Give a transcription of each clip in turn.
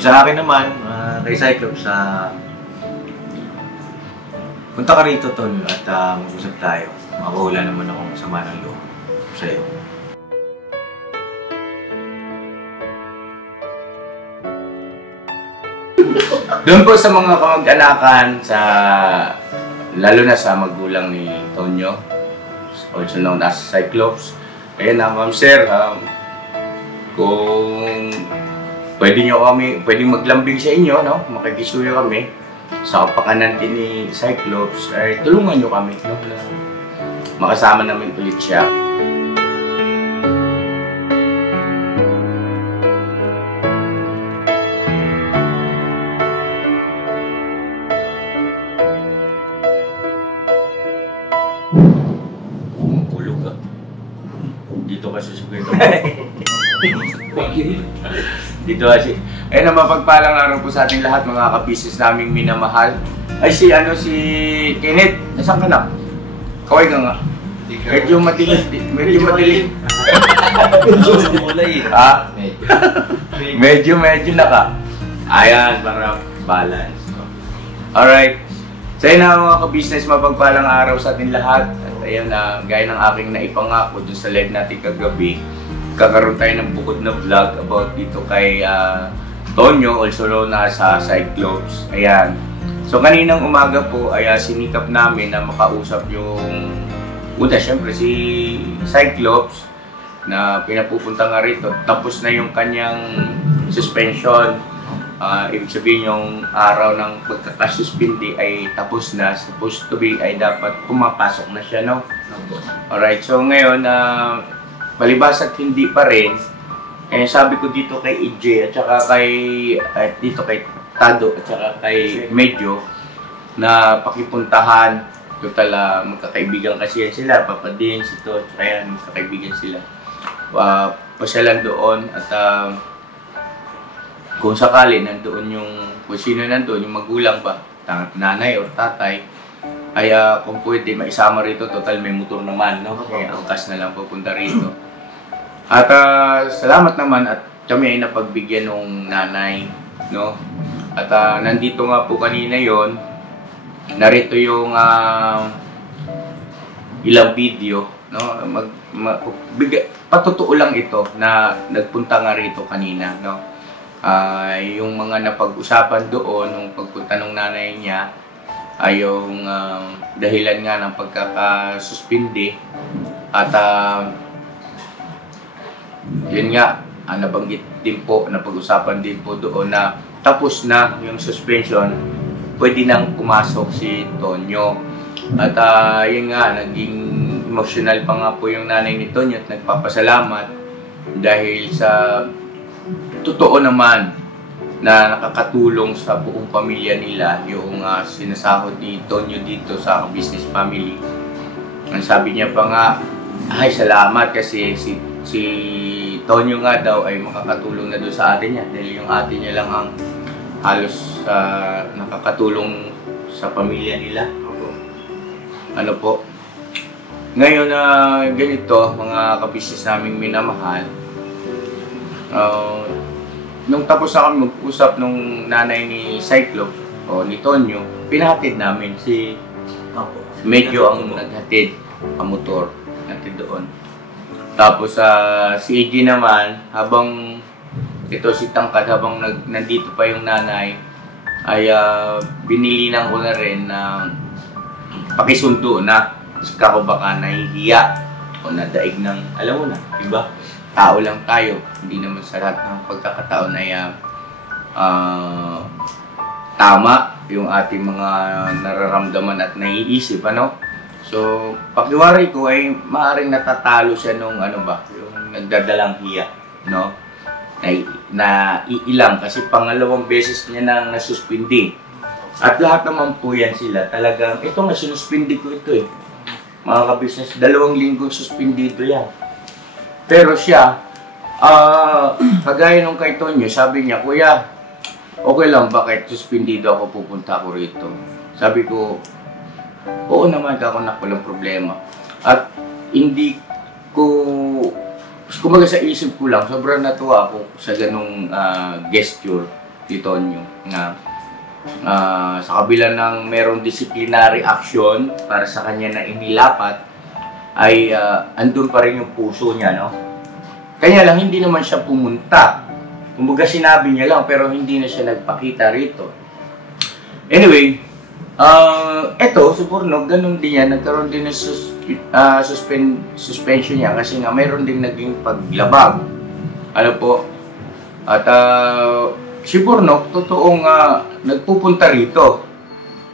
Sa akin naman, kay Cyclops, punta ka rito, Tol, at mag-usap tayo. Wala naman akong sama ng loob sa'yo. Doon po sa mga kamag-anakan, lalo na sa magulang ni Tonyo, also known as Cyclops. Ayan na, ma'am sir, kung pwedeng maglambing sa inyo, no? Makikisuyo kami sa kapakanan din ni Cyclops, ay tulungan nyo kami, no? Makasama namin ulit siya. Tulog ka. Dito kasi sa kwento. Dito kasi. Ayun na, mapagpalang araw po sa ating lahat, mga ka-business naming minamahal. Ay si Kenneth, nasaan ka na? Kaway ka nga. Medyo matilis. Medyo kulay. Medyo naka. Ayan, para balance. Alright. So yun na, mga ka-business, mapagpalang araw sa ating lahat. At ayun na, gaya ng aking naipangako dun sa live natin kagabi, kakaroon tayo ng bukod na vlog about dito kay Tonyo, also known as Cyclops. Ayan. So kaninang umaga po ay sinikap namin na makausap yung syempre si Cyclops na pinapupunta nga rito. Tapos na yung kanyang suspension. Ibig sabihin yung araw ng pagkakasuspindi ay tapos na. Supposed to be ay dapat pumapasok na siya, no? Alright, so ngayon, palibas at hindi pa rin, sabi ko dito kay EJ at saka dito kay Tado at saka kay Medyo na pakipuntahan. Total, magkakaibigan kasi yan sila, Papa Din, sito, at kaya magkakaibigan sila. Pasyalan doon at kung sakali nandoon kung sino nandoon, yung magulang ba, nanay o tatay, ay kung pwede maisama rito, total may motor naman, no? Kaya angkas na lang pupunta rito. At salamat naman at kami ay napagbigyan ng nanay, no? At nandito nga po kanina yon, narito yung ilang video, no? Patotoo lang ito na nagpunta nga rito kanina, no? Yung mga napag-usapan doon nung pagpunta ng nanay niya ay yung dahilan nga ng pagkakasuspindi at yun nga, nabanggit din po, napag-usapan din po doon na tapos na yung suspension, pwede nang pumasok si Tonyo. At yun nga, naging emotional pa nga po yung nanay ni Tonyo at nagpapasalamat dahil sa totoo naman na nakakatulong sa buong pamilya nila yung sinasahod ni Tonyo dito sa business family. Ang sabi niya pa nga, ay salamat kasi si Tonyo nga daw ay makakatulong na doon sa ate niya dahil yung ate niya lang ang halos nakakatulong sa pamilya nila. Ano po? Ngayon ganito, mga ka-business naming minamahal, nung tapos na kami mag-usap nung nanay ni Cyclops o ni Tonyo, pinahatid namin si Medyo ang naghatid ang motor natin doon. Tapos si EJ naman, habang ito si Tangkad, habang nandito pa yung nanay, ay binilinan ko na rin na pakisundo na. Kasi kako baka nahihiya o nadaig ng, alam mo na, diba? Tao lang tayo, hindi naman sa lahat ng pagkakataon ay tama yung ating mga nararamdaman at naiisip, ano? So, pakiwari ko ay maaaring natatalo siya nung yung nagdadalang hiya, no? Na iilang kasi pangalawang beses niya nang nasuspindi. At lahat naman po yan sila talagang, ito nga sinuspindi ko ito eh. Mga ka-business, 2 linggong suspindi ito yan. Pero siya, kagaya nung kay Tonyo, sabi niya, Kuya, okay lang ba kahit suspendido ako, pupunta ako rito? Sabi ko, oo naman, kakunak, walang problema. At hindi ko, kumbaga sa isip ko lang, sobrang natuwa ako sa ganung gesture Tito nyo na sa kabila ng merong disciplinary action para sa kanya na inilapat, ay andun pa rin yung puso niya, no? Kanya lang, hindi naman siya pumunta. Kumbaga sinabi niya lang, pero hindi na siya nagpakita rito. Anyway, eto, siguro, no, ganun din yan. Nagkaroon din ng suspension niya kasi nga mayroon din naging paglabag. Ano po? At si Bornok, totoong nagpupunta rito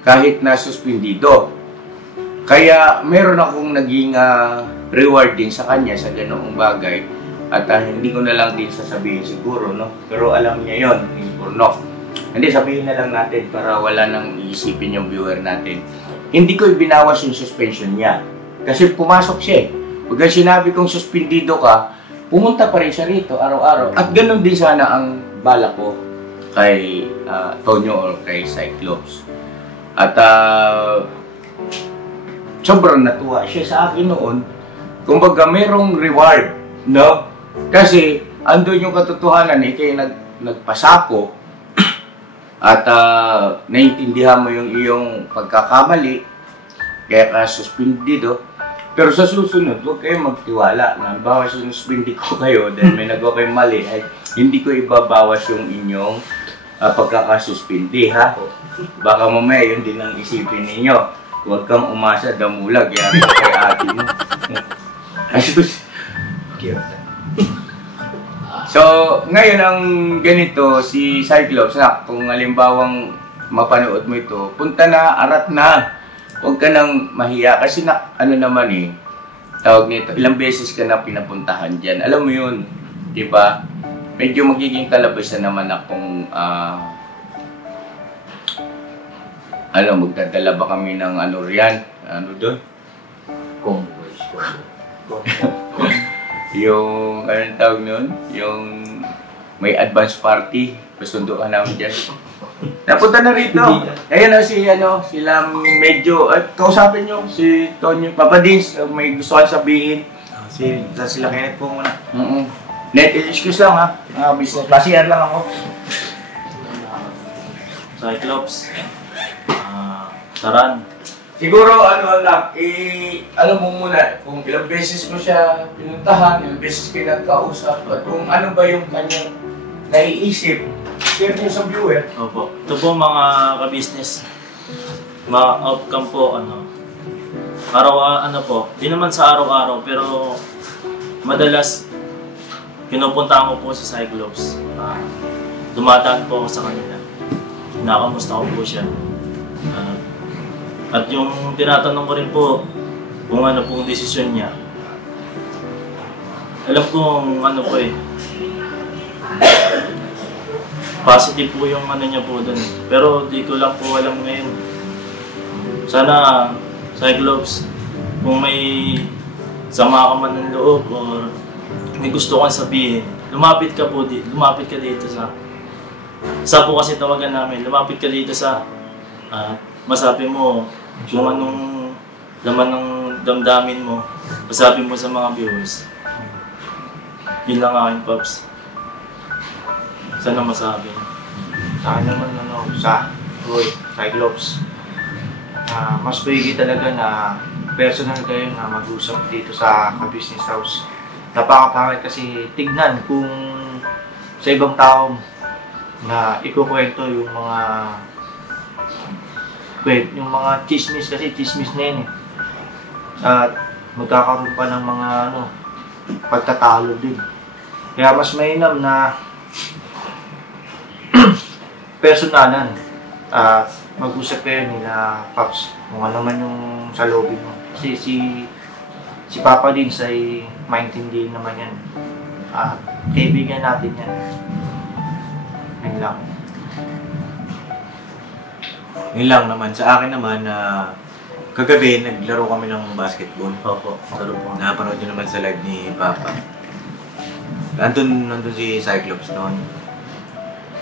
kahit na suspendido. Kaya meron akong naging reward din sa kanya sa ganoong bagay. At hindi ko na lang din sasabihin siguro, no? Pero alam niya yon, ni Bornok. Hindi, sabihin na lang natin para wala nang iisipin yung viewer natin. Hindi ko ibinawas yung suspension niya. Kasi pumasok siya eh. Pag sinabi kong suspendido ka, pumunta pa rin siya rito araw-araw. At ganun din sana ang bala ko kay Tonyo or kay Cyclops. At sobrang natuwa siya sa akin noon. Kumbaga merong reward, no? Kasi andun yung katotohanan eh, kaya nagpasako at naiintindihan mo yung iyong pagkakamali, kaya ka suspendido. Pero sa susunod, huwag kayong magtiwala na bawas yung suspindi ko kayo dahil may nagawa kayong mali, ay hindi ko ibabawas yung inyong pagkakasuspindi, ha? Baka mamaya yun din ang isipin ninyo. Huwag kang umasa, damulag, yari kay ate mo. So, ngayon ang ganito, si Cyclops, kung halimbawang mapanood mo ito, punta na, arat na. Huwag ka nang mahiya kasi ano naman eh, tawag nito, ilang beses ka na pinapuntahan dyan. Alam mo yun, di ba? Medyo magiging kalabasan naman akong, magdadala ba kami ng ano riyan? Ano doon? Yung, anong tawag nun? Yung may advance party. Pasundo ka namin dyan. Napunta na rito. Ayan na sila medyo, kausapin nyo, si Tonyo, Papa Dins, may gusto kang sabihin. Sila Kenneth po muna. Net, excuse lang ha, business. Basihan lang ako. Cyclops, Taran. Siguro, alam mo muna, kung ilang beses ko siya pinuntahan, ilang beses kinagkausap, at kung ano ba yung kanyang naiisip, share niyo sa viewer. Opo. Ito po mga ka-business, mga outcome po, di naman sa araw-araw, pero madalas pinupuntahan ko po si Cyclops. Dumadaan po ako sa kanila. Nakamusta ko po siya. At yung tinatanong ko rin po kung ano pong desisyon niya. Alam kong positive po yung niya po dun. Pero di ko lang po alam ngayon. Sana, Cyclops, kung may sama ka man ng loob or may gusto kang sabihin, lumapit ka dito sa po kasi tawagan namin, lumapit ka dito sa masabi mo kung anong laman ng damdamin mo, masabi mo sa mga viewers. Yun lang aking Pops. Sana masabi. Sa akin naman, Cyclops, mas pwede talaga na personal kayo na mag-usap dito sa ka-business house. Napakapangit kasi tignan kung sa ibang tao na ikukwento yung mga chismis, kasi chismis na yun eh. At magkakaroon pa ng mga pagtatalo din. Kaya mas mainam na personalan at mag-usap kayo nila Pops kung ano man yung sa lobby mo. Kasi si Papa din ay maintindihin naman yan. Kaibigan natin yan. Yan lang. Yun lang naman. Sa akin naman, kagabi naglaro kami ng basketball. Opo, laro po. Napanood nyo naman sa live ni Papa. Nandun si Cyclops noon.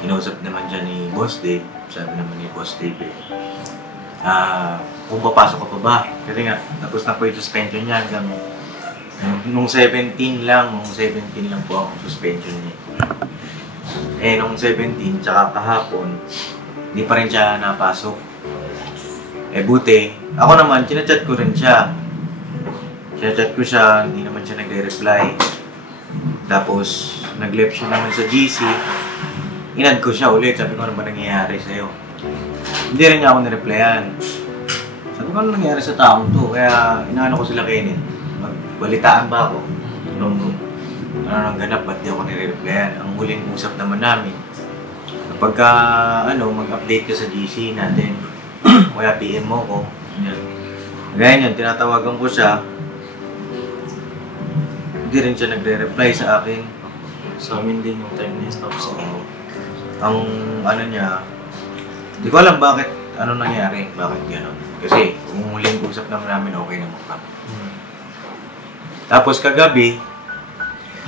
Inausap naman dyan ni Boss Dave. Sabi naman ni Boss Dave kung papasok ka pa ba? Kasi nga, tapos na po yung suspension niya hanggang nung 17 lang po ang suspension niya. Eh, nung 17, tsaka kahapon, hindi pa rin siya napasok. Eh, buti. Ako naman, chinachat ko rin siya. Chinachat ko siya, hindi naman siya nagre-reply. Tapos, nag-left siya naman sa GC. Inad ko siya ulit. Sabi ko, ano ba nangyayari sa'yo? Hindi rin niya ako nireplyan. Sabi ko, ano nangyayari sa taong to? Kaya, inaano ko sila Kenneth. Magbalitaan ba ako? Ano nang ganap, ba't di ako nire-replyan? Ang huling usap naman namin, kapag mag-update ka sa GC natin, kaya PM mo ko. Ganyan yun, tinatawagan ko siya. Hindi rin siya nagre-reply sa akin. Sa amin din yung time na stop sa Ang niya, hindi ko alam bakit, ano nangyari, bakit gano'n. Kasi, kung huling usap naman namin, okay naman kami. Tapos kagabi,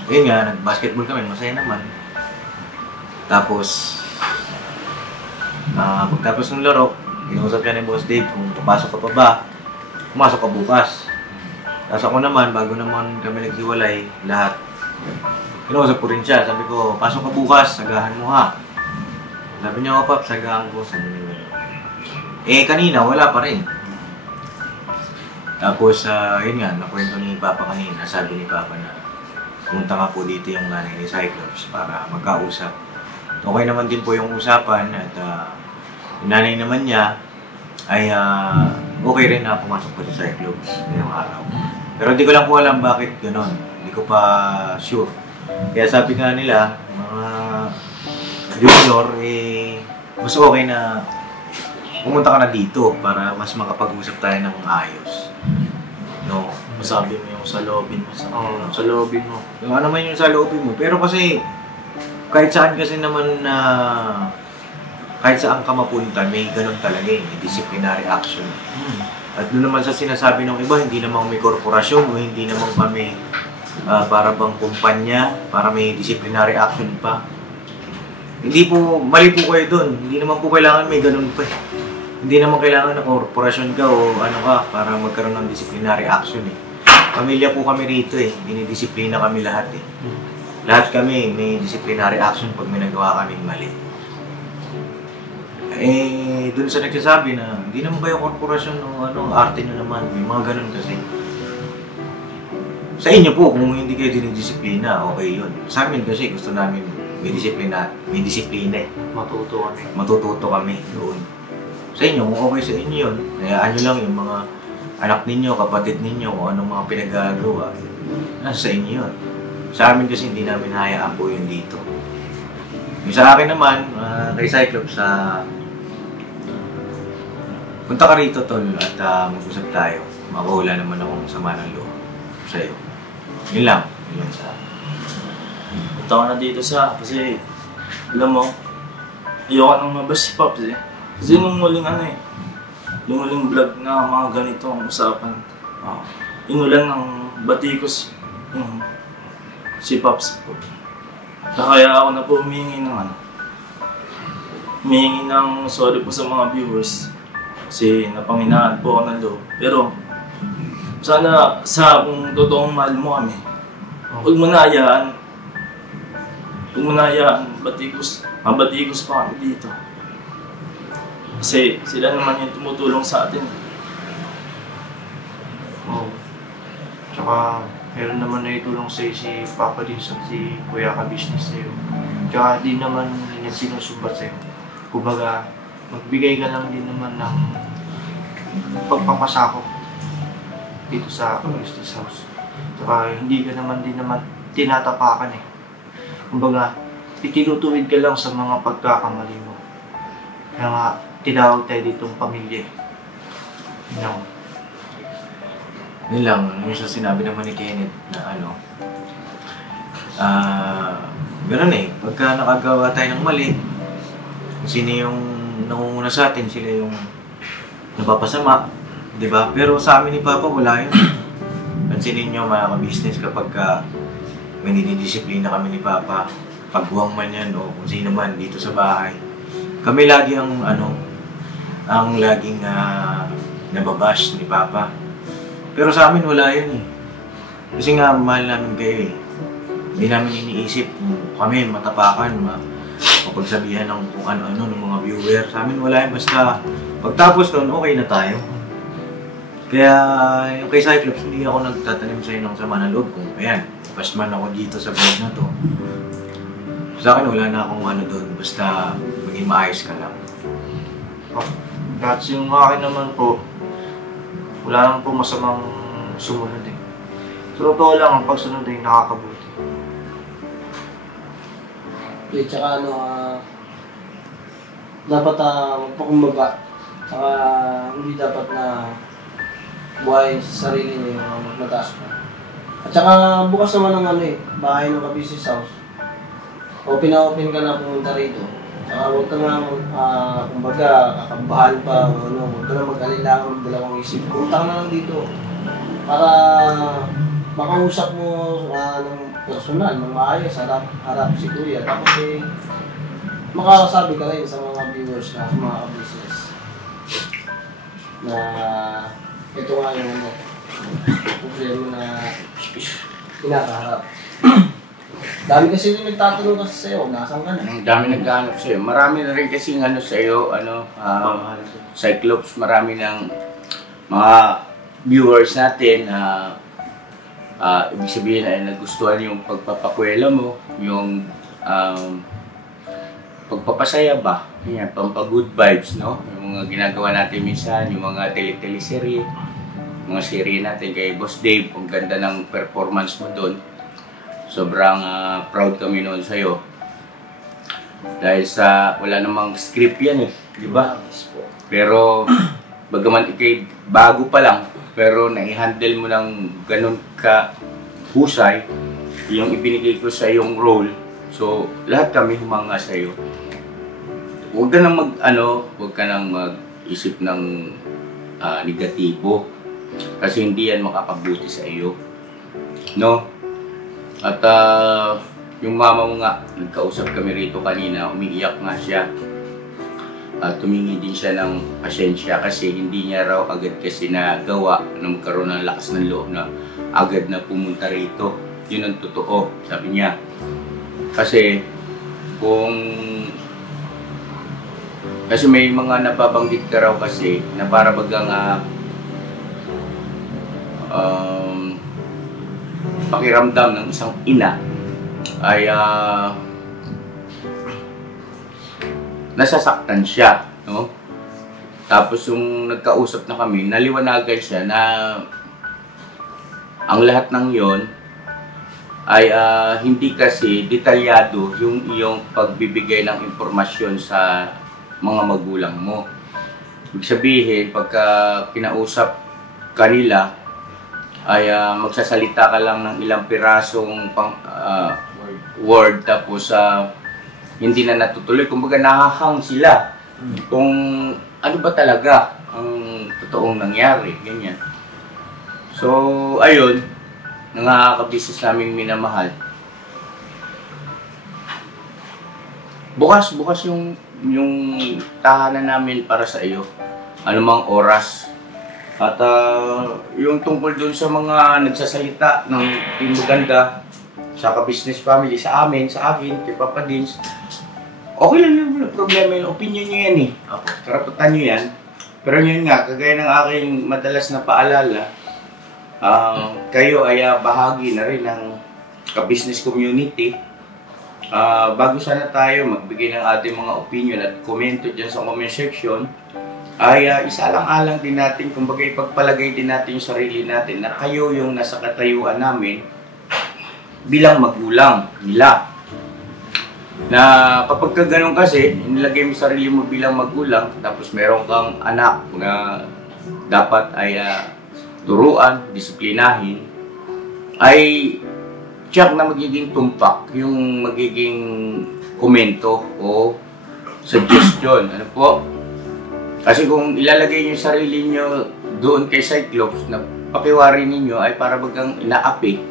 ayun nga, nag-basketball kami, masaya naman. Tapos, pagtapos ng laro, inusap siya ni Boss Dave kung papasok ka pa ba, pumasok ka bukas. Tapos ako naman, bago naman kami naghiwalay, lahat, inusap ko rin siya. Sabi ko, pasok ka bukas, sagahan mo ha. Sabi niya, Pap, sagahan ko. Eh, kanina, wala pa rin. Tapos, yun nga, nakwento ni Papa kanina, sabi ni Papa na pumunta nga po dito yung nanay ni Cyclops para magkausap. Okay naman din po yung usapan at yung nanay naman niya ay okay rin na pumasok po si Cyclops ngayong araw. Pero hindi ko lang po alam bakit gano'n. Hindi ko pa sure. Kaya sabi nga nila, mga junior, mas okay na pumunta ka na dito para mas makapag-usap tayo ng ayos. No? masabi mo yung sa loobin mo. Sa loobin mo. Yung ano man yung sa loobin mo. Pero kasi, kahit saan kasi naman na kahit saan ka mapunta, may ganun talaga may disciplinary action. At doon naman sa sinasabi ng iba, hindi naman may korporasyon o hindi naman kami para bang kumpanya, para may disciplinary action pa. Hindi po, mali po kayo doon. Hindi naman po kailangan may ganun pa. Hindi naman kailangan na korporasyon ka o ano ka para magkaroon ng disciplinary action eh. Pamilya po kami rito eh. Dinidisiplina kami lahat eh. Lahat kami may disciplinary action pag may nagawa kaming mali. Eh, dun sa nagsasabi na hindi naman kayo korporasyon o ano, arte nyo naman. May mga ganun kasi. Sa inyo po, kung hindi kayo dinidisiplina, okay yun. Sa amin kasi gusto namin may disiplina eh. Matututo kami doon. Sa inyo, kung okay sa inyo yun, hayaan nyo lang yung mga anak ninyo, kapatid ninyo, o anong mga pinagagawa, nasa sa inyo yun. Sa amin kasi hindi namin hayaan po yun dito. Yung sa akin naman, kay Cyclops, punta ka rito tol at mag-usap tayo. Makawala naman akong sama ng loob sa'yo. Yun lang. Yun lang sa akin. Punta ka na dito kasi alam mo, ayoko nang mabas si Pops eh. Kasi nung muling yung muling vlog na mga ganito ang usapan, inulan ng batikos yung si Pops po. Kaya ako na po humingi ng sorry po sa mga viewers kasi napanghinaan po ako ng loob. Pero sana kung totoong mahal mo kami, huwag mo na hayaan, batikos pa kami dito. Kasi sila naman yung tumutulong sa atin. Oo. Tsaka, meron naman na itulong sa'yo si Papa din sa si Kuya ka-business sa'yo. Tsaka di naman niya sinusumbat sa'yo. Kumbaga, magbigay ka lang din naman ng pagpapasako dito sa business house. Tsaka hindi ka naman tinatapakan eh. Kumbaga, itinutuwid ka lang sa mga pagkakamali mo. Kaya nga, tinawag tayo ditong pamilya eh. No. Yun lang, yung sa sinabi naman ni Kenneth na gano'n eh, pagka nakagawa tayo ng mali, sino yung nangunguna sa atin, sila yung napapasama, di ba? Pero sa amin ni Papa, wala yun. Pansinin nyo mga ka-business kapag may dinidisiplina kami ni Papa, pagbuwang man yan o kung sino man dito sa bahay, kami lagi ang laging nababash ni Papa. Pero sa amin wala yun eh. Kasi nga mahal namin kayo eh. Hindi namin iniisip kung kami matapakan, pagsabihan ng kung ano-ano ng mga viewer. Sa amin wala yan, basta pagtapos doon, okay na tayo. Kaya yung kay Cyclops, hindi ako nagtatanim sa'yo ng sama ng loob kung ayan, pasman ako dito sa vlog na to. Sa akin wala na akong ano doon, basta maging maayos ka lang. That's yung akin naman po, wala naman po masamang sumunod eh. So, totoo lang, ang pagsunod ay nakakabuti. Okay, tsaka dapat magpakumbaga. Tsaka hindi dapat na buhayin sa sarili niyo yung mataas pa. At tsaka bukas naman ng bahay ng ka-business house. Open na open ka na pumunta rito. Tsaka huwag ka nga, kumbaga, kakabahan pa, huwag ka na mag-alilangan ng dalawang isip. Punta ka na lang dito para makausap mo ng personal, ng maayos, harap si Kuya. Tapos makakasabi ka rin sa mga viewers na, sa mga ka-business na ito nga yung problema na kinakaharap. Dami kasi rin nagtatanong kasi sa'yo, nasan ka na? Ang dami naghahanap sa'yo. Marami na rin kasing sa'yo, Cyclops, marami ng mga viewers natin na ibig sabihin ay nagustuhan yung pagpapakwela mo, yung pagpapasaya ba, yan, pampa-good vibes, no? Yung mga ginagawa natin minsan, yung mga teleserye, mga serye natin kay Boss Dave, ang ganda ng performance mo doon. Sobrang proud kami noon sa'yo. Dahil sa wala namang script yan eh, di ba? Pero bagaman ikay bago pa lang, pero nai-handle mo ng ganun ka husay yung ibinigay ko sa yung role. So lahat kami humanga sa iyo. Huwag ka nang huwag ka nang mag-isip ng negatibo kasi hindi yan makapabuti sa iyo. No? At yung mama mo nga, nagkausap kami rito kanina, umiiyak nga siya. At tumingi din siya ng pasensya kasi hindi niya raw agad kasi nagawa na magkaroon ng lakas ng loob na agad na pumunta rito. Yun ang totoo, sabi niya. Kasi kasi may mga nababanggit ka raw kasi na para bagang pakiramdam ng isang ina ay nasasaktan siya, no? Tapos yung nagkausap na kami, naliwanagan siya na ang lahat ng yon ay hindi kasi detalyado yung iyong pagbibigay ng impormasyon sa mga magulang mo. Ibig sabihin, pagka kinausap kanila, ay magsasalita ka lang ng ilang pirasong word tapos hindi na natutuloy. Kumbaga nahahang sila kung ano ba talaga ang totoong nangyari. Ganyan. So, ayun, nakaka-business naming minamahal. Bukas yung tahanan namin para sa iyo. Anumang oras. At yung tungkol dun sa mga nagsasalita ng maganda sa ka-business family, sa amin, sa akin, kay Papa Dins, okay lang yun, wala problema yun. Opinion nyo yan eh. Karapatan nyo yan. Pero yun nga, kagaya ng aking madalas na paalala, kayo ay bahagi na rin ng ka-business community. Bago sana tayo magbigay ng ating mga opinion at komento dyan sa comment section, ay isalang-alang din natin, kumbaga ipagpalagay din natin yung sarili natin na kayo yung nasa katayuan namin bilang magulang nila. Na kapag ka ganun kasi, nilagay mo sarili mo bilang magulang, tapos meron kang anak na dapat ay turuan, disiplinahin, ay tiyak na magiging tumpak yung magiging komento o suggestion. Ano po? Kasi kung ilalagay niyo yung sarili niyo doon kay Cyclops na pakiwari ninyo ay para bagang inaapi.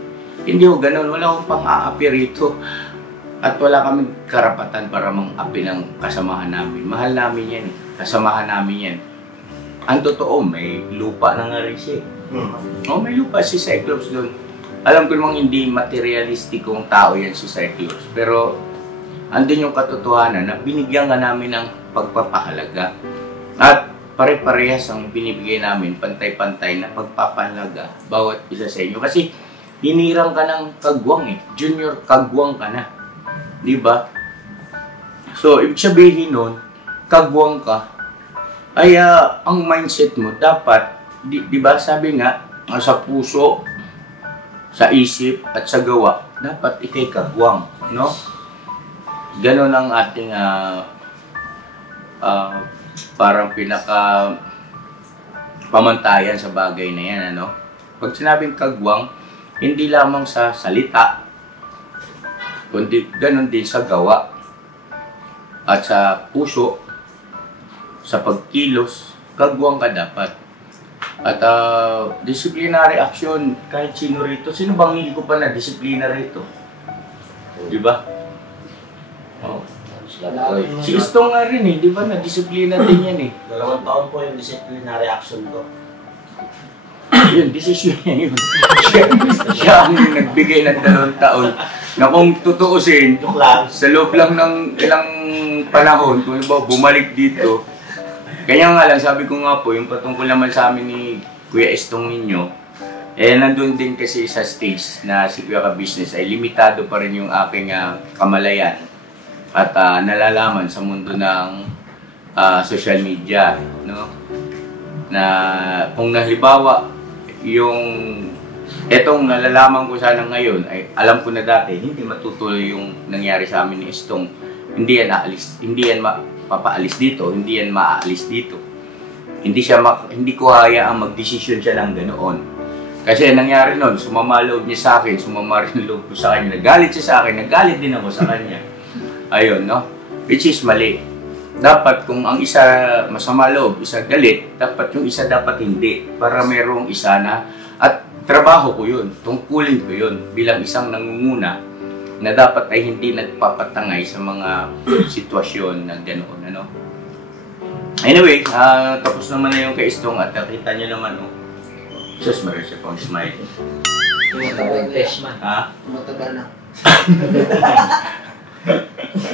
Hindi ho ganun. Wala akong pang-aapi rito. At wala kaming karapatan para mang-api ng kasamahan namin. Mahal namin yan. Kasamahan namin yan. Ang totoo, may lupa na nga rin siya. May lupa si Cyclops doon. Alam ko namang hindi materialistikong tao yan si Cyclops. Pero andun yung katotohanan na binigyan ka namin ng pagpapahalaga. At pare-parehas ang binibigay namin, pantay-pantay na pagpapahalaga bawat isa sa inyo. Kasi hinirang ka ng kagwang junior kagwang ka na. Di ba? So, ibig sabihin nun, kagwang ka, ay ang mindset mo dapat, di ba sabi nga, sa puso, sa isip, at sa gawa, dapat ikay kagwang, no? Ganon ang ating parang pinaka pamantayan sa bagay na yan, ano? Pag sinabing kagwang, hindi lamang sa salita, kundi ganon din sa gawa, at sa puso, sa pagkilos, kagwang ka dapat. At disciplinary action, kahit sino rito, sino bang hindi ko pa na disiplina rito? Di ba? Oh. Si Istong nga rin di ba na disiplina din yan 2 taon po yung disciplinary action ko. Yun, desisyon niya yun. siya ang nagbigay ng 2 taon na kung tutuusin, sa loob lang ng ilang panahon, kung bumalik dito, kaya nga lang, sabi ko nga po, yung patungkol naman sa amin ni Kuya Estong ninyo, nandun din kasi sa stage na si Kuya Ka-Business ay limitado pa rin yung aking kamalayan at nalalaman sa mundo ng social media, no? Na kung halimbawa, yung etong nalalaman ko sana ngayon, ay alam ko na dati, hindi matutuloy yung nangyari sa amin ni Estong. Hindi yan papaalis dito, hindi yan maaalis dito. Hindi ko hayaang magdesisyon siya ng ganoon. Kasi nangyari noon, sumama loob niya sa akin, sumama rin loob ko sa kanya. Nagalit siya sa akin, nagalit din ako sa kanya. Ayun, no? Which is mali. Dapat kung ang isa masama loob, isa galit, dapat yung isa dapat hindi. Para merong isa na, at trabaho ko yun, tungkulin ko yun, bilang isang nangunguna, na dapat ay hindi nagpapatangay sa mga sitwasyon na ganoon, ano. Anyway, tapos naman na yung kay Estong at nakita niyo naman, Diyos, meron siya pang smile. Ha? Tumataba na.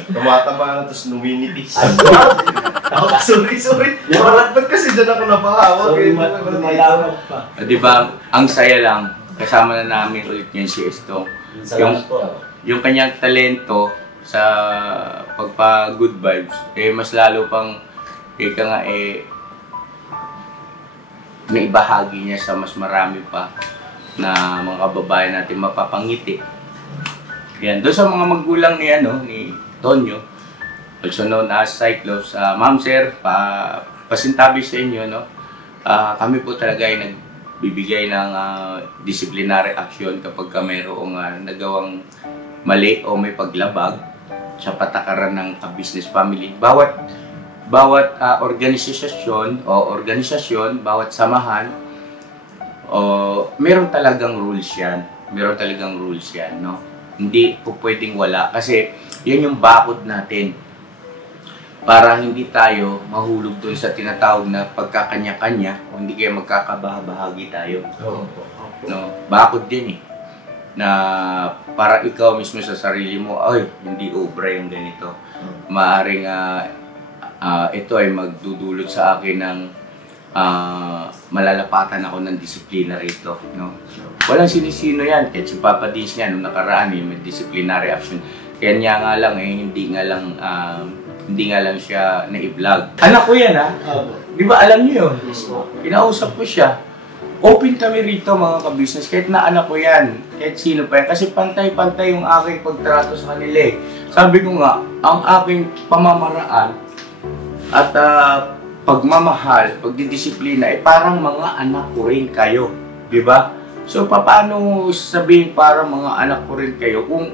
Tumataba na, tapos numinipis. Sorry. Ba't kasi dyan ako napahawag? Malawag pa. Diba, ang saya lang, kasama na namin ulit ngayon si Estong. Yung kanyang talento sa pagpa-good vibes, mas lalo pang naibahagi niya sa mas marami pa na mga kababayan natin mapapangiti. Yan, doon sa mga magulang ni Tonyo, also known as Cyclops, Ma'am Sir, pasintabi sa inyo, kami po talaga ay nagbibigay ng disciplinary action kapag mayroong nagawang mali o may paglabag sa patakaran ng business family. Bawat organisasyon, bawat samahan, meron talagang rules yan. No? Hindi po pwedeng wala kasi yan yung bakod natin para hindi tayo mahulog doon sa tinatawag na pagkakanya-kanya o hindi kaya magkakabahagi tayo. No? Bakod din na para ikaw mismo sa sarili mo, ay, hindi obra yung ganito. Maaring ito ay magdudulot sa akin ng malalapatan ako ng disiplina rito. No? Walang sinisino yan. Kahit si Papa Dins nga, nung nakaraan, may disciplinary action. Kaya niya nga lang, hindi nga lang siya na-i-vlog. Anak ko yan, Di ba alam niyo yun? Kinausap ko siya. Open kami rito mga ka-business, kahit na anak ko yan, kahit sino pa yan. Kasi pantay-pantay yung aking pagtrato sa kanila Sabi ko nga, ang aking pamamaraan at pagmamahal, pagdidisiplina, parang mga anak ko rin kayo. Diba? So, paano sabihin parang mga anak ko rin kayo kung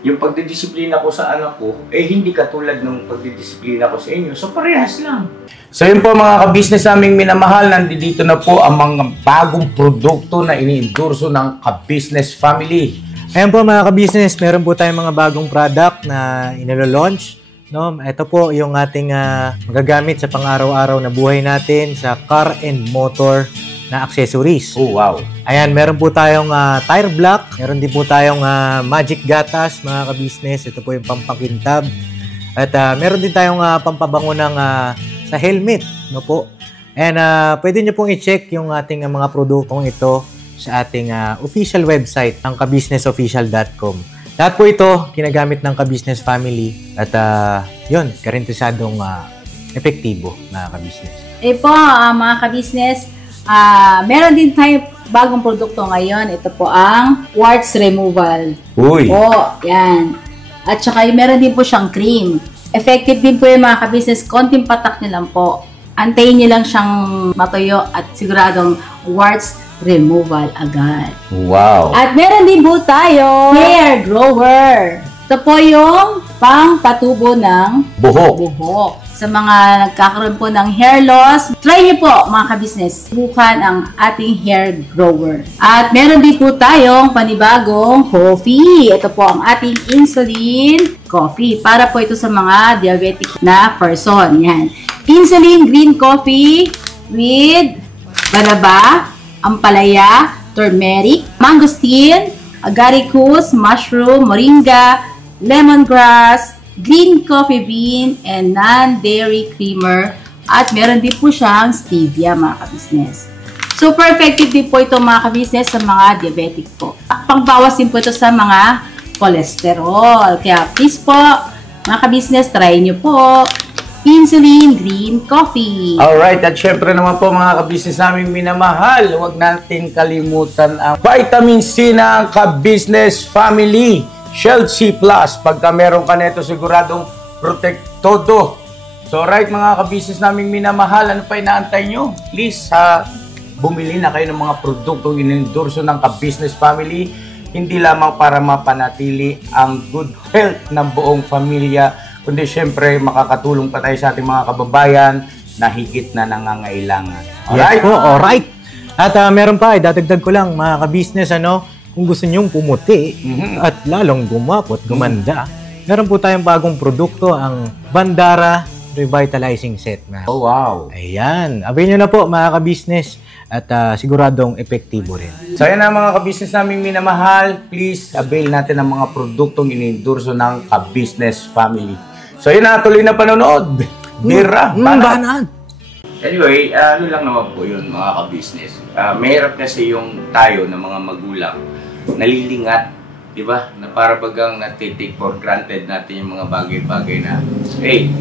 yung pagdidisiplina ko sa anak ko, hindi katulad ng pagdidisiplina ko sa inyo. So, parehas lang. So yun po mga ka-business naming minamahal, nandito na po ang mga bagong produkto na ini-endorso ng ka-business family. Ayan po mga ka-business, meron po tayong mga bagong product na inilo-launch. No? Ito po yung ating magagamit sa pang-araw-araw na buhay natin sa car and motor na accessories. Oh, wow. Ayan, meron po tayong tire block. Meron din po tayong magic gatas, mga ka-business. Ito po yung pampakintab. At meron din tayong pampabango ng sa helmet, no po. And pwede nyo pong i-check yung ating mga produktong ito sa ating official website, ang kabusinessofficial.com. Lahat po ito, ginagamit ng ka-business family. At yun, karintisadong epektibo, mga ka-business. Po, mga ka-business, meron din tayo bagong produkto ngayon. Ito po ang warts removal. Uy! Po, yan. At saka meron din po siyang cream. Effective din po yung mga ka-business. Konting patak nyo lang po. Antayin nyo lang siyang matuyo at siguradong warts removal agad. Wow! At meron din po tayo hair grower. Ito po yung pang-patubo ng buhok. Sa mga nagkakaroon po ng hair loss, try niyo po mga ka-business, subukan ang ating hair grower. At meron din po tayong panibagong coffee. Ito po ang ating insulin coffee. Para po ito sa mga diabetic na person. Yan. Insulin green coffee with banaba, ampalaya, turmeric, mangosteen, agaricus, mushroom, moringa, lemongrass, green coffee bean, and non-dairy creamer. At meron din po siyang stevia, mga ka-business. Super effective din po ito, mga ka-business, sa mga diabetic po. Pangbawas din po ito sa mga cholesterol. Kaya please po, mga ka-business, try nyo po insulin green coffee. Alright, at syempre naman po mga ka-business naming minamahal, huwag nating kalimutan ang vitamin C ng ka-business family. Shield C+, pagka meron ka nito siguradong protektodo. So right mga ka-business naming minamahal, ano pa inaantay nyo? Please, bumili na kayo ng mga produktong inendorso ng ka-business family, hindi lamang para mapanatili ang good health ng buong pamilya, kundi syempre makakatulong pa tayo sa ating mga kababayan na higit na nangangailangan. Alright? Yes po, alright. At meron pa, dadagdag ko lang mga ka-business, kung gusto nyong pumuti at lalong gumapot, gumanda, meron po tayong bagong produkto, ang Bandara Revitalizing Set. Oh, wow. Ayan. Abay nyo na po mga ka-business at siguradong epektibo rin. So yan na mga ka-business naming minamahal, please avail natin ang mga produktong inendorso ng ka-business family. So yun na, tuloy na panonood. Bira, banat. Anyway, ano lang naman po yun mga ka-business. Mahirap kasi yung tayo ng mga magulang nalilingat, di ba? Na para bagang natitake for granted natin yung mga bagay-bagay na, hey,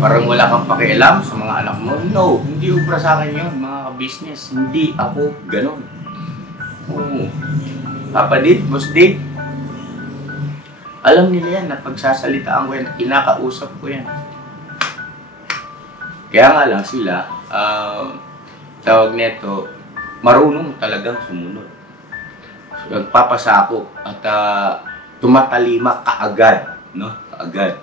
parang wala kang pakialam sa mga anak mo. No, hindi ubra sa akin yun, mga ka-business. Hindi ako ganun. Oo. Papa Dit, Boss Dit, alam nila yan na pagsasalitaan ko yan, kinakausap ko yan. Kaya nga lang sila, tawag nito, marunong talagang sumunod. Nagpapasakop at tumatalima kaagad, no? Kaagad.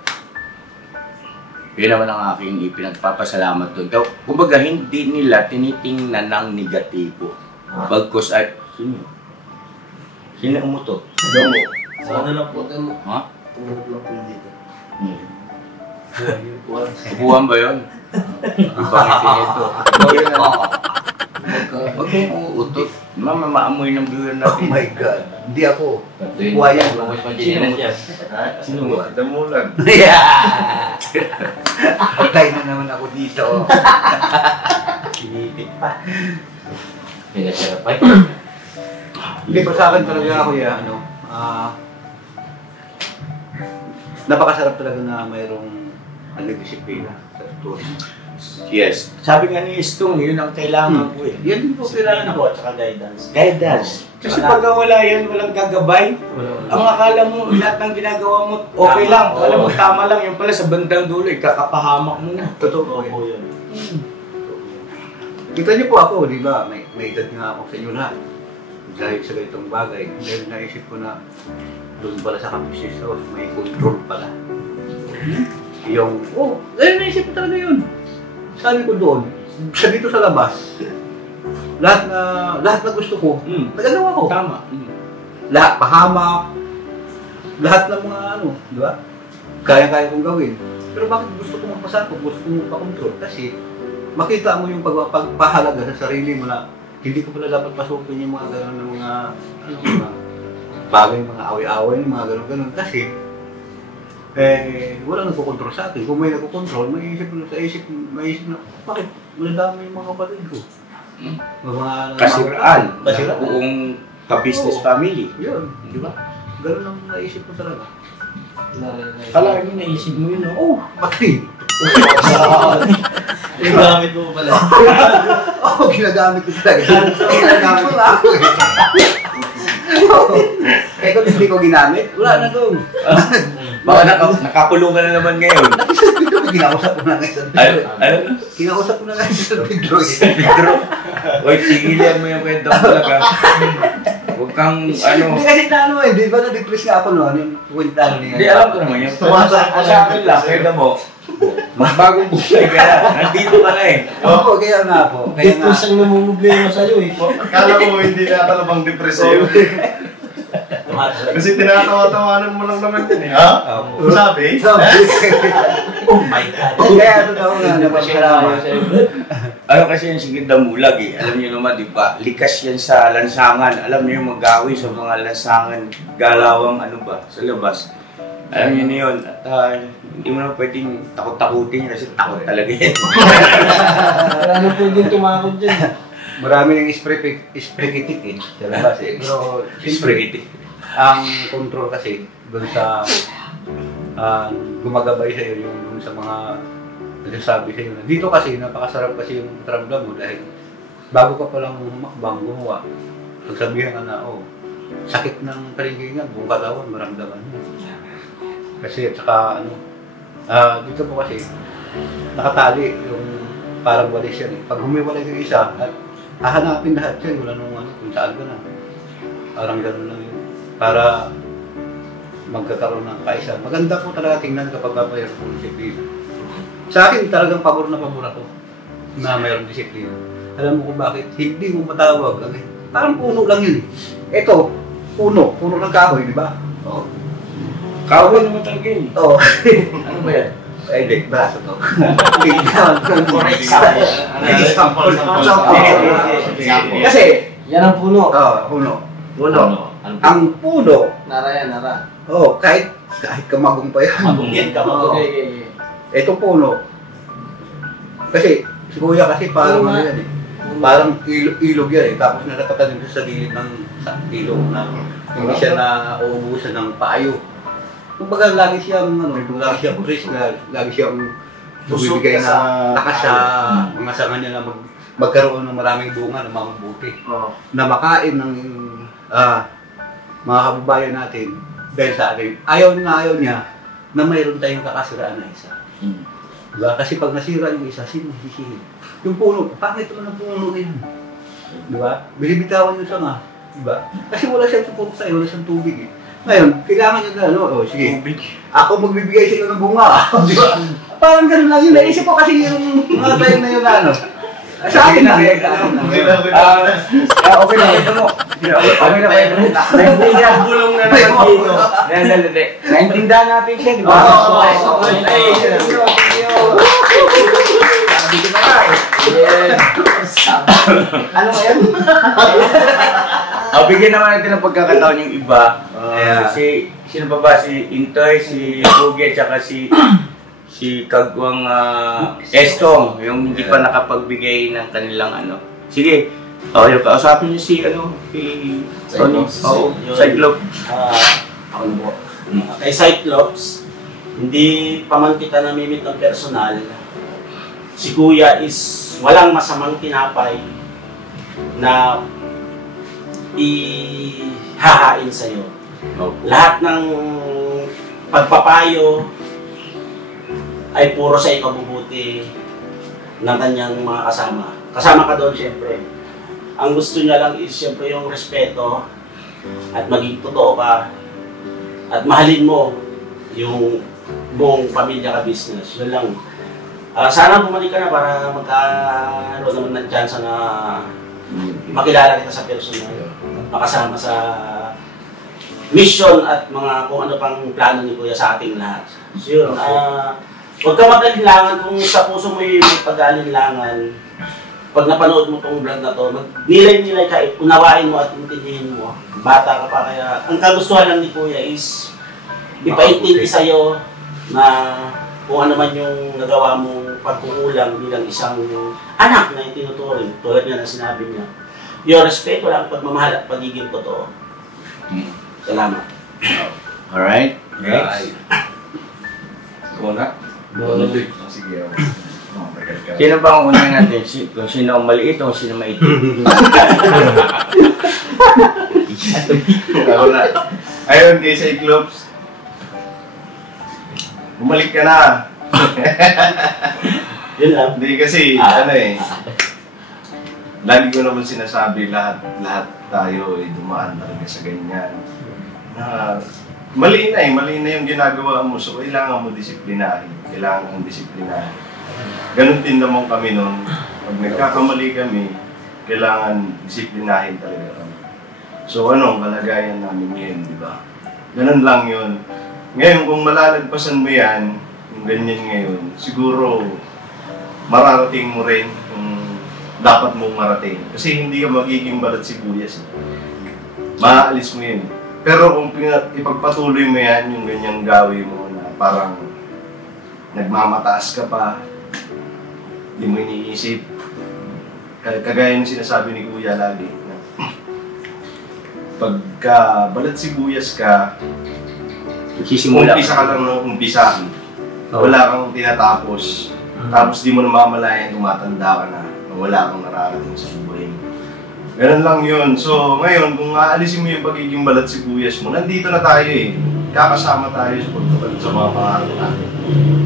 Yun naman ang aking ipinagpapasalamat doon. Kumbaga, hindi nila tinitingnan ng negatibo. Bagkus ay, sino? Sino umuto? Sana lang po. Ha? Tumulog lang po dito. Upuan ba yun? Ibang itinito. Ikaw yun na. Huwag kayong uutot. Mama, maamoy ng viewer natin. Oh my God. Hindi ako. Buhayan. Sino yan? Sino mo? Damulan. Patay na naman ako dito. Kinipit pa. Pinasarap ay. Hindi pa sa akin talaga ako napakasarap talaga na mayroong disiplina sa tourism. Yes. Sabi nga ni Stong, yun ang kailangan ko eh. Yan din po kailangan Ako at saka guidance. Guidance. Kasi pag wala yan, walang gagabay. Ang akala mo, lahat ng ginagawa mo, okay lang. Alam mo, tama lang. Yung pala sa bandang dulo, kakapahamak mo na. Totoo po yun. Kita niyo po ako, di ba? May edad nga ako sa inyo lahat. Dahil sa ganitong bagay, dahil naisip ko na doon pala sa Kapisis House, may control pala. Dahil naisip ko talaga yun. Sabi ko doon, sa dito sa labas, lahat na gusto ko, nagagawa ko. Tama. Lahat, pahamak, lahat ng mga di ba? Kaya-kaya kong gawin. Pero bakit gusto ko magpasakop, gusto ko magpakontrol? Kasi makita mo yung pagpahalaga sa sarili mo na hindi ko pala dapat pasukin yung mga gano'n ng mga, ano, mga bagay, mga away-away, mga gano'n-gano'n. Kasi, wala nagkokontrol sa akin. Kung may nagkokontrol, maisip na, bakit? Madadami yung mga kapatid ko. Mga Kasiraan. Kasiraan. Buong ka-business family. Yun. Di ba? Gano'n ang naisip ko talaga. Kala mo naisip mo yun, no? Oh, bakit? Yung gamit mo pala. Oo, ginagamit ko talaga. Ginagamit ko lang ako eh. Kaya kung hindi ko ginamit, wala na doon. Baka nakakulong ka na naman ngayon. Kinausap ko na ngayon sa Ano? Kinausap ko na ngayon sa Pedro. Pedro? Oy, tigilan mo yung kwento mo talaga. Huwag kang, ano... Hindi kasi na eh. Di ba na-depress nga ako noon? Yung kwenta niya. Hindi, alam ko naman yun. Tumasa sa akin lang, kaya mo. Magbagong buhay ka na. Nandito ka na eh. Oo, kaya nga po. Kaya nga. Depress ang namumblema sa'yo eh. Kala ko hindi na talabang depresyon. Kasi tinatawa-tawanan mo lang naman yun eh. Ha? Sabi? Oh my God. Kaya ito daw nga, napasalamat. Ano kasi yung sige damulag eh. Alam niyo naman, di ba? Likas yan sa lansangan. Alam niyo yung magawi sa mga lansangan. Galawang ano ba, sa labas. Alam niyo na yun. At hindi mo na pwedeng takot-takutin kasi takot talaga yan. Wala na pwedeng tumakot dyan. Marami yung sprekitik eh. Sa labas eh. Pero, Sprekitik. ang control kasi, doon sa gumagabay sa'yo yung doon sa mga nagsasabi sa'yo. Dito kasi, napakasarap kasi yung ramdam mo dahil bago ka palang humakbang, gumawa. Pagsabihan ka na, oh, sakit ng kalingingan, buong katawan, maramdaman mo. Kasi, at saka, ano, dito po kasi, nakatali yung parang walis yan eh. Pag humiwalay yung isa, at hahanapin lahat yan, wala nung ano, kung saan ka na. Parang gano'n lang yun. Para magkakaroon ng kaisa. Maganda po talaga tingnan kapag mayroon po disiplina. Sa akin, talagang pabor na pabor ako na mayroon disiplina. Alam mo kung bakit? Hindi mo matawag. Parang puno lang yun eh. Ito, puno ng kahoy, di ba? Oo. Kahoy naman talaga yun. Oo. Ano ba yan? Ay, hindi. Braso to. Kasi, Yan ang puno. puno. Ang puno, Nara yan, nara. kahit kamagong pa yan. Magungit ka mo. Okay. Ito puno. Kasi, si Kuya kasi parang ano yan eh. Parang ilog yan eh. Tapos nakatanim siya sa gilid ng ilog na hindi siya na uubusan ng payo. Kumbaga lagi siyang lagi siyang fresh, lagi siyang bibigay na lakas sa mga sanga niya na magkaroon ng maraming bunga na mabubuti. Na makain ng mga kababayan natin dahil sa atin. Ayaw niya na mayroon tayong kakasiraan na isa. Diba? Kasi pag nasira yung isa, sino sisihin? Yung puno, pangit naman ang puno na yun. Diba? Binibitawan yung sanga. Diba? Kasi wala siyang support sa'yo, wala siyang tubig eh. Ngayon, kailangan niya na, sige, ako magbibigay sa iyo ng bunga. Diba? Parang ganun lang yun. Naisip ko kasi yung mga time na yun na sa akin na. Okay na, ito mo. Okay na, naintindihan. Bulong na naman dito. Naintindihan natin siya, di ba? Ano yan? Bigyan naman natin ng pagkakataon yung iba. Sino pa ba? Si Intoy, si Bugi, at saka si Kagwang Estong, yung hindi pa nakapagbigay ng kanilang ano. Sige, kausapin niyo si Cyclops. Ako na po. Kay Cyclops, hindi pa man kita namimit ng personal. Si Kuya is walang masamang tinapay na ihahain sa'yo. Lahat ng pagpapayo ay puro sa ikabubuti ng kanyang mga kasama. Kasama ka doon siyempre. Ang gusto niya lang is siyempre yung respeto at maging totoo ka at mahalin mo yung buong pamilya ka business. Yun lang. Sana bumalik ka na para magkaroon naman ng chance na makilala kita sa personal. Makasama sa mission at mga kung ano pang plano ni Kuya sa ating lahat. So yun, huwag ka mag-alinlangan kung sa puso mo yung pag-alinlangan. pag napanood mo tong vlog na to, nilay-nilay ka, unawain mo at intindihin mo. Bata ka pa, kaya ang kagustuhan lang ni Kuya is ipaintindi sa'yo na kung ano man yung nagawa mong pagkukulang bilang isang anak na itinuturing, tulad nga na sinabi niya. Yung respeto lang, pagmamahal at pagiging totoo. Salamat. Alright? Next. Una? Sige. Sino ba ang unang natin? Kung sino ang maliit o sino maitim? Ako na. Ayun kay Cyclops. Bumalik ka na. Yun lang. Hindi kasi, lagi ko naman sinasabi lahat tayo dumaan talaga sa ganyan. Mali na yung ginagawa mo. So, kailangan mo disiplinahin. Kailangan mong disiplinahin. Ganon din naman kami noon. Pag nagkakamali kami, kailangan disiplinahin talaga kami. So, ang kalagayan namin ngayon, di ba? Ganon lang yun. Ngayon, kung malalagpasan mo yan, yung ganyan ngayon, siguro mararating mo rin kung dapat mong marating. Kasi hindi ka magiging balat sibuyas. Maaalis mo yun. Pero kung ipagpatuloy mo yan, yung ganyang gawin mo na parang nagmamataas ka pa, hindi mo iniisip. Kagaya ng sinasabi ni Kuya lagi, na pagka balat sibuyas ka, umpisa ka lang ng umpisa. Wala kang tinatapos. Tapos di mo namamalayan, tumatanda ka na. Wala kang nararating sa buhay mo. Ganun lang yun. So, ngayon, kung aalisin mo yung pagiging balat sibuyas mo, nandito na tayo eh. Kakasama tayo sa pagtupad sa mga pangarap natin.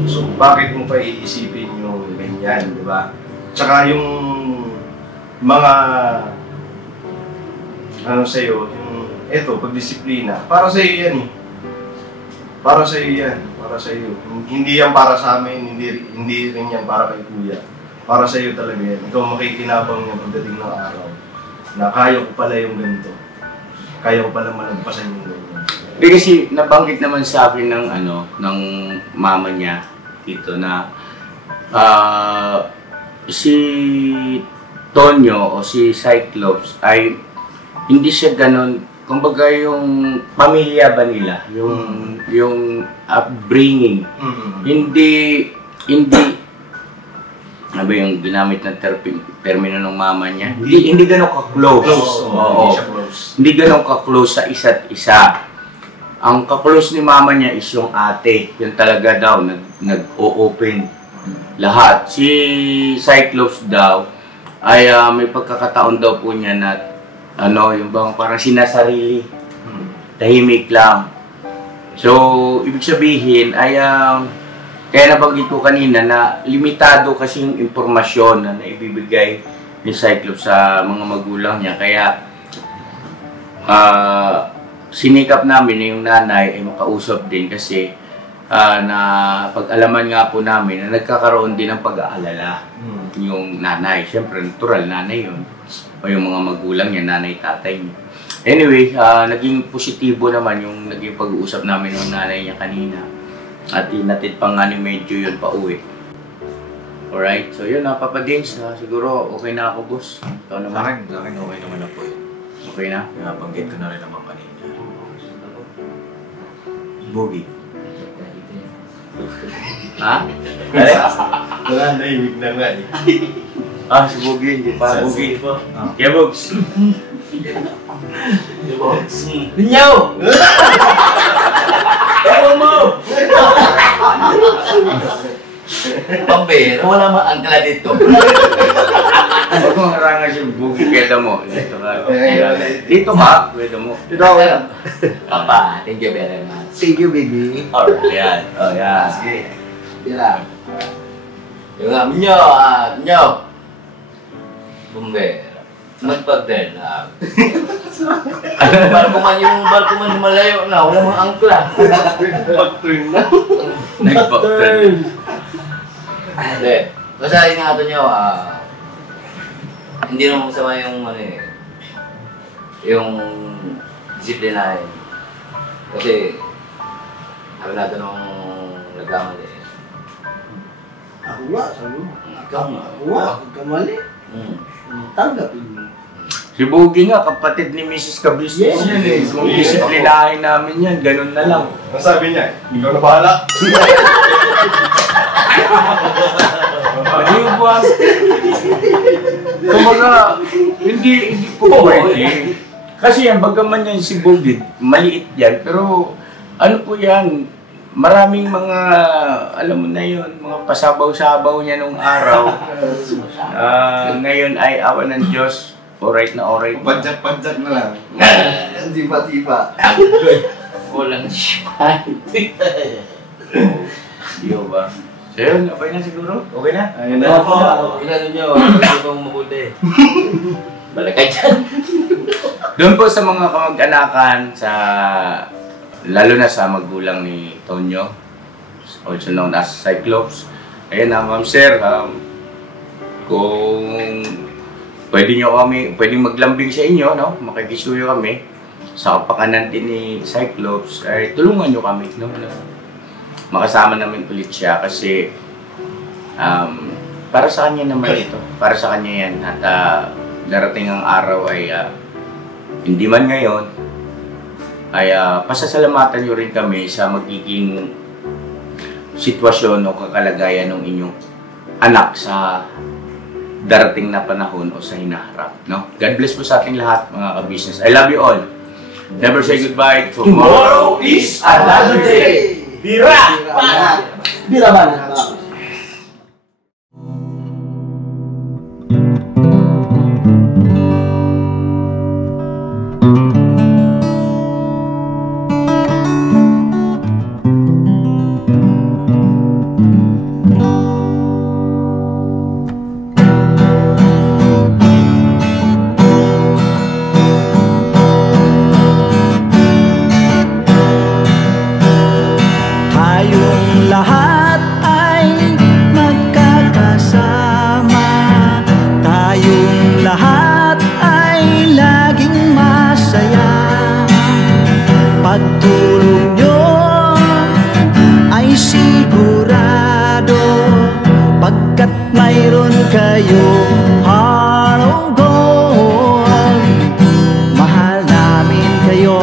So, bakit mo pa iisipin yung ganyan, di ba? Tsaka yung mga sa'yo, yung pagdisiplina, para sa'yo yan eh. Para sa'yo yan. Para sa'yo. Hindi yan para sa amin, hindi rin yan para kay Kuya. Para sa'yo talaga yan. Ikaw makikinabang yan pagdating ng araw. Na kaya ko pala yung ganito. Kaya ko pala malagpasan yung ganyan. Hindi kasi nabanggit naman sa akin ng mama niya dito na si Tonyo o si Cyclops ay hindi siya ganun. Kumbaga yung pamilya ba nila, yung upbringing, hindi ano ba yung ginamit ng termino ng mama niya? Hindi ganun ka-close. Oo. Hindi ganun ka-close sa isa't isa. Ang ka-close ni mama niya is yung ate. Yung talaga daw, nag-o-open lahat. Si Cyclops daw, ay may pagkakataon daw po niya na yung bang parang sinasarili. Tahimik lang. So, ibig sabihin ay kaya nabanggit ko kanina na limitado kasi yung impormasyon na naibibigay ni Cyclops sa mga magulang niya. Kaya sinikap namin na yung nanay ay makausap din kasi na pag-alaman nga po namin na nagkakaroon din ng pag-aalala yung nanay. Siyempre, natural, nanay yun. O yung mga magulang niya, nanay, tatay niya. Anyway, naging positibo naman yung naging pag-uusap namin ng nanay niya kanina. At inatid pa nga ni medyo yun pa uwi. Alright, so yun Papa Dins, siguro okay na ako, boss. Ito naman. Sa akin okay naman na po eh. Okay na? Nabanggit ko na rin naman kanina. Boogie. Ha? Wala, naimig na nga eh. Si Boogie, hindi pa. Boogie po. Kaya, Bogs. Linyaw! Ewan mo! Pambira, wala mang angkla dito. Huwag mong harangan si Boogie, kaya mo. Dito ka, kaya mo. Dito ako yan. Papa, thank you very much. Thank you, baby. Alright, yan. Oh, yeah. Sige. Tira. Yung nyo, Bumbera. Magpagdala. Barko man malayo na, wala mga angkla. Pag-turn na. Nag-turn. Hindi. Basta ingatan nyo, hindi naman masama yung yung disiplinahin. Kasi, sabi natin nung nagkamali. Ako nga, sabi mo. Ikaw nga. Ako nga, nagkamali. Tanggapin mo. Si Bogey nga, kapatid ni Mrs. Kabisnes yan eh. Kung disiplinahin namin yan, ganun na lang. Ang sabi niya, ikaw na bahala. Ano ba? Kumbaga, hindi po pwede. Kasi yan, bagaman yan si Bogey, maliit yan. Pero ano po yan, maraming mga, alam mo na yun, mga pasabaw-sabaw niya nung araw. Ngayon ay awa ng Diyos. Alright na alright. Padjak-padjak na lang. Tiba-tiba. Walang siya. Iyo ba? So yun, okay na siguro? Okay na? Ayun na po. Ilano nyo. Ito pong mabuti. Balik kayo dyan. Doon po sa mga kamag-anakan, lalo na sa magulang ni Tonyo, also known as Cyclops. Ayan na, ma'am sir, kung pwedeng maglambing sa inyo, no? Makikisuyo kami sa kapakanan din ni Cyclops, ay tulungan nyo kami, no? Makasama namin ulit siya kasi para sa kanya naman ito, para sa kanya yan. At darating ang araw ay hindi man ngayon, ay pasasalamatan nyo rin kami sa magiging sitwasyon o kakalagayan ng inyong anak sa darating na panahon o sa hinaharap, no? God bless po sa ating lahat, mga ka-business. I love you all. Never say goodbye. Tomorrow is another day. Bira! Bira ba na? Pagtulong nyo ay sigurado, pagkat mayroon kayo heart of gold. Mahal namin kayo,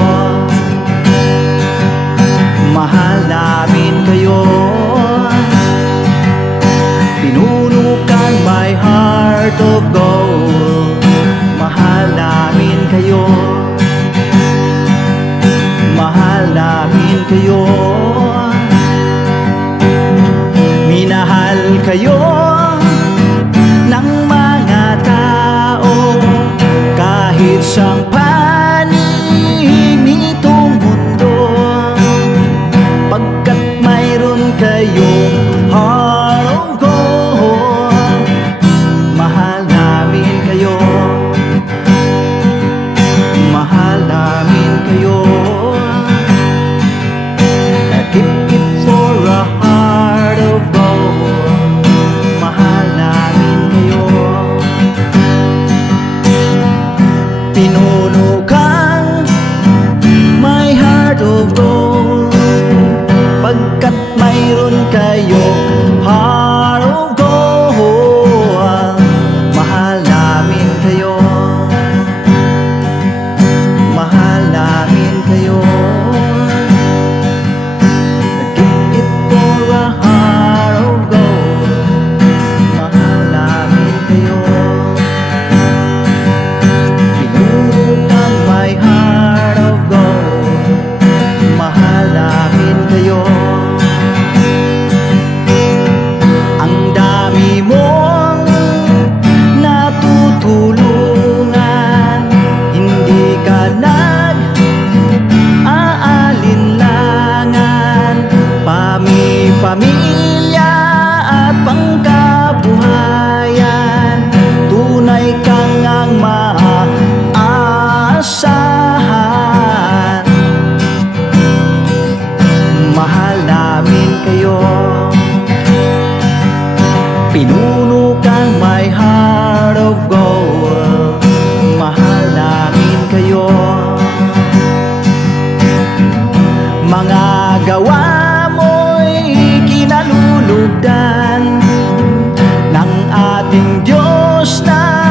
mahal namin kayo. Pinunukan my heart of gold. Mahal namin kayo, mahal namin kayo. Minahal kayo ng mga tao kahit sang panig nitong mundo, pagkat mayroon kayong heart of gold. Mahal namin kayo, mahal namin kayo. Keep it for a heart of gold. Mahal namin kayo. Pinuno kang my heart of gold, pagkat mayroon kayo heart of gold. Mahal namin kayo, mahal namin kayo. Pamilya at pangkabuhayan, tunay kang ang maaasahan. Mahal namin kayo, pinuno kang my heart of gold. Mahal namin kayo, mga gawa kinalulugdan ng ating Diyos na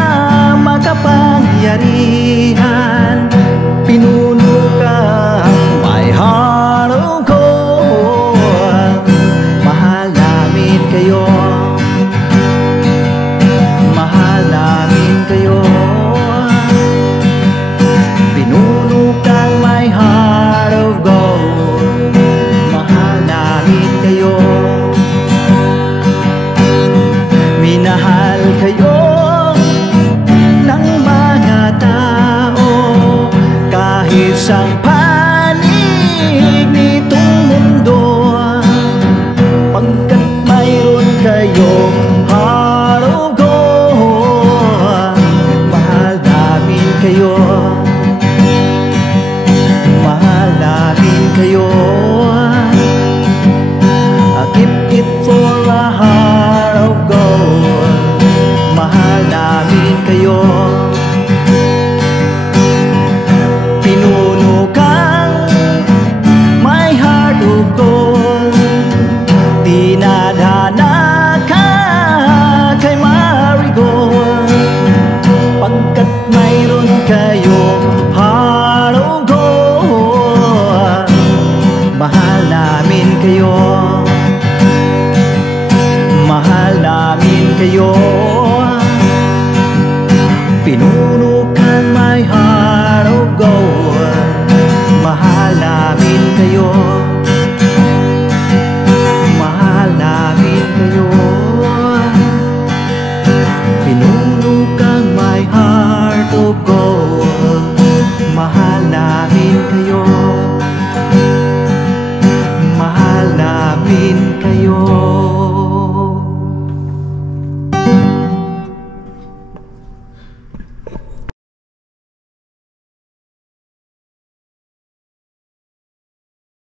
kayo